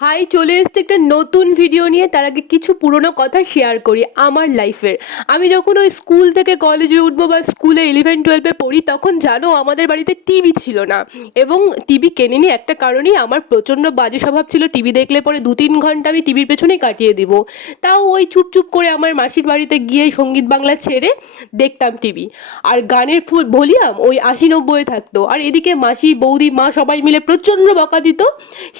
High, চলে এসছে একটা নতুন ভিডিও নিয়ে। তার আগে কিছু পুরনো কথা শেয়ার করি আমার লাইফের। আমি যখন ওই স্কুল থেকে কলেজে উঠবো বা স্কুলে 11-12-এ পড়ি, তখন জানো আমাদের বাড়িতে টিভি ছিল না। এবং টিভি কেনেনি একটা কারণেই, আমার প্রচণ্ড বাজে স্বভাব ছিল। টিভি দেখলে পরে 2-3 ঘন্টা আমি টিভির পেছনেই কাটিয়ে দিব। তাও ওই চুপ করে আমার মাসির বাড়িতে গিয়ে সঙ্গীত বাংলা ছেড়ে দেখতাম টিভি। আর গানের ভলিউম ওই 80-90-এ থাকতো। আর এদিকে মাসি, বৌদি, মা সবাই মিলে প্রচণ্ড বকা দিত।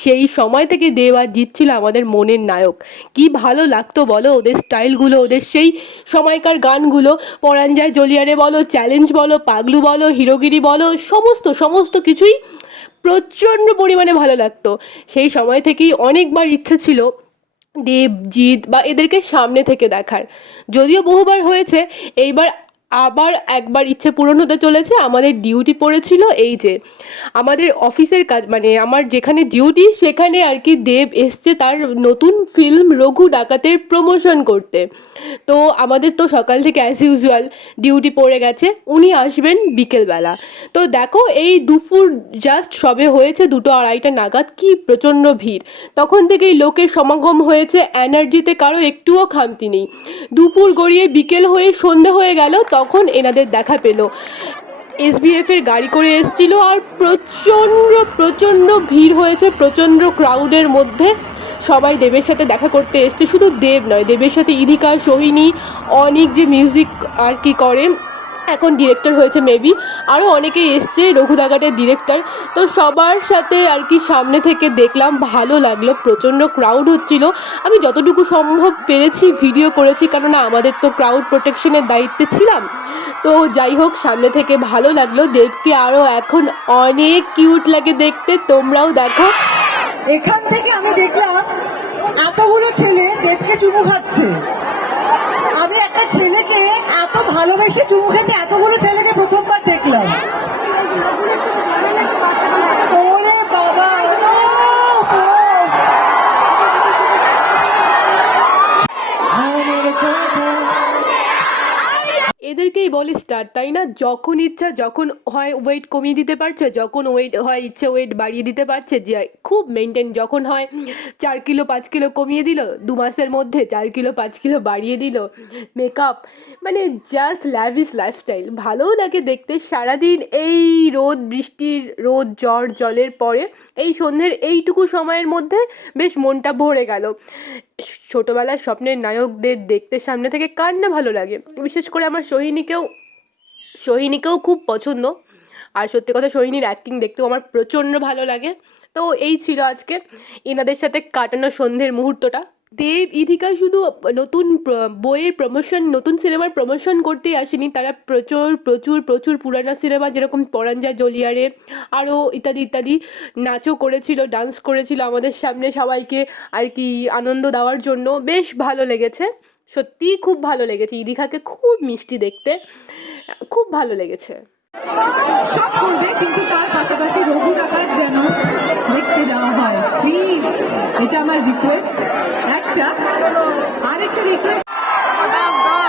সেই সময় থেকে দেব আর জিৎ ছিল আমাদের মনের নায়ক। কি ভালো লাগতো বলো ওদের স্টাইলগুলো, ওদের সেই সময়কার গানগুলো। পরাণ যায় জ্বলিয়ারে বলো, চ্যালেঞ্জ বলো, পাগলু বলো, হিরোগিরি বলো, সমস্ত সমস্ত কিছুই প্রচণ্ড পরিমাণে ভালো লাগতো। সেই সময় থেকেই অনেকবার ইচ্ছে ছিল দেব, জিৎ বা এদেরকে সামনে থেকে দেখার। যদিও বহুবার হয়েছে, এইবার আবার একবার ইচ্ছে পূরণ হতে চলেছে। আমাদের ডিউটি পড়েছিল এই যে আমাদের অফিসের কাজ, মানে আমার যেখানে ডিউটি সেখানে আর কি দেব এসছে তার নতুন ফিল্ম রঘু ডাকাতের প্রমোশন করতে। তো আমাদের তো সকাল থেকে অ্যাজ ইউজুয়াল ডিউটি পড়ে গেছে, উনি আসবেন বিকেলবেলা। তো দেখো এই দুপুর জাস্ট সবে হয়েছে 2-2:30 নাগাদ, কি প্রচণ্ড ভিড়। তখন থেকেই লোকের সমাগম হয়েছে, এনার্জিতে কারো একটুও খামতি নেই। দুপুর গড়িয়ে বিকেল হয়ে সন্ধে হয়ে গেল, তখন এনাদের দেখা পেল। এসবিএফ এর গাড়ি করে এসছিল, আর প্রচণ্ড প্রচণ্ড ভিড় হয়েছে, প্রচণ্ড ক্রাউডের মধ্যে সবাই দেবের সাথে দেখা করতে এসছে। শুধু দেব নয়, দেবের সাথে ইদিকা, সোহিনী, অনেক যে মিউজিক আর কি করে, এখন ডিরেক্টর হয়েছে মেবি, আরও অনেকেই এসছে, রঘুদাঘাটের ডিরেক্টর। তো সবার সাথে আর কি সামনে থেকে দেখলাম, ভালো লাগলো। প্রচণ্ড ক্রাউড হচ্ছিল, আমি যতটুকু সম্ভব পেরেছি ভিডিও করেছি, কেননা আমাদের তো ক্রাউড প্রোটেকশনের দায়িত্বে ছিলাম। তো যাই হোক, সামনে থেকে ভালো লাগলো। দেবকে আরও এখন অনেক কিউট লাগে দেখতে, তোমরাও দেখো। এখান থেকে আমি দেখলাম এতগুলো ছেলে দেবকে চুমু খাচ্ছে। আমি একটা ছেলেকে এত ভালোবেসে চুমু খেতে এতগুলো ছেলেকে প্রথমবার দেখলাম। ওরে বাবা, এদেরকেই বলে স্টার, তাই না? যখন ইচ্ছা, যখন হয় ওয়েট কমিয়ে দিতে পারছে, যখন ওয়েট হয় ইচ্ছে ওয়েট বাড়িয়ে দিতে পারছে, যে খুব মেনটেন। যখন হয় 4 কিলো 5 কিলো কমিয়ে দিল, 2 মাসের মধ্যে 4 কিলো 5 কিলো বাড়িয়ে দিল। মেকআপ, মানে জাস্ট ল্যাভিশ লাইফস্টাইল। ভালোও লাগে দেখতে। সারাদিন এই রোদ বৃষ্টির, রোদ ঝড় জলের পরে এই সন্ধ্যের এইটুকু সময়ের মধ্যে বেশ মনটা ভরে গেল। ছোটোবেলার স্বপ্নের নায়কদের দেখতে সামনে থেকে কার না ভালো লাগে। বিশেষ করে আমার সোহিনীকেও খুব পছন্দ। আর সত্যি কথা, সোহিনীর অ্যাক্টিং দেখতেও আমার প্রচণ্ড ভালো লাগে। তো এই ছিল আজকে এনাদের সাথে কাটানো সন্ধ্যের মুহূর্তটা। দেব, ইধিকা শুধু নতুন বইয়ের প্রমোশন, নতুন সিনেমার প্রমোশন করতেই আসেনি, তারা প্রচুর প্রচুর প্রচুর পুরানো সিনেমা, যেরকম পরাণ যায় জ্বলিয়ারে, আরও ইত্যাদি ইত্যাদি, নাচও করেছিল, ডান্স করেছিল আমাদের সামনে সবাইকে আর কি আনন্দ দেওয়ার জন্য। বেশ ভালো লেগেছে, সত্যিই খুব ভালো লেগেছে। ইদিকাকে খুব মিষ্টি দেখতে, খুব ভালো লেগেছে। সব করবে, কিন্তু তার পাশাপাশি রঘু ডাকাত যেন দেখতে যাওয়া হয় প্লিজ। এটা আমার রিকোয়েস্ট। আরেকটা রিকোয়েস্ট।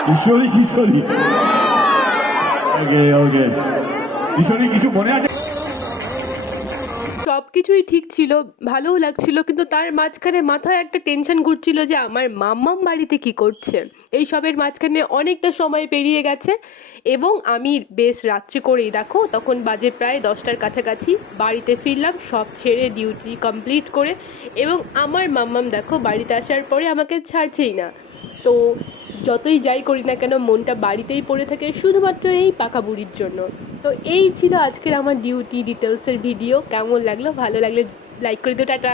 কিশোরী কিশোরী ওকে ওকে কিশোরী, কিছু মনে আছে? সব কিছুই ঠিক ছিল, ভালোও লাগছিল, কিন্তু তার মাঝখানে মাথায় একটা টেনশন ঘুরছিল যে আমার মাম্মাম বাড়িতে কি করছে। এই সবের মাঝখানে অনেকটা সময় পেরিয়ে গেছে, এবং আমি বেশ রাত্রি করেই দেখো, তখন বাজে প্রায় 10টার কাছাকাছি বাড়িতে ফিরলাম, সব ছেড়ে ডিউটি কমপ্লিট করে। এবং আমার মাম্মাম দেখো বাড়িতে আসার পরে আমাকে ছাড়ছেই না। তো যতই যাই করি না কেন, মনটা বাড়িতেই পড়ে থাকে, শুধুমাত্র এই পাকা বুড়ির জন্য। তো এই ছিল আজকের আমার ডিউটি ডিটেলসের ভিডিও। কেমন লাগলো? ভালো লাগলে লাইক করে দিও, টাটা।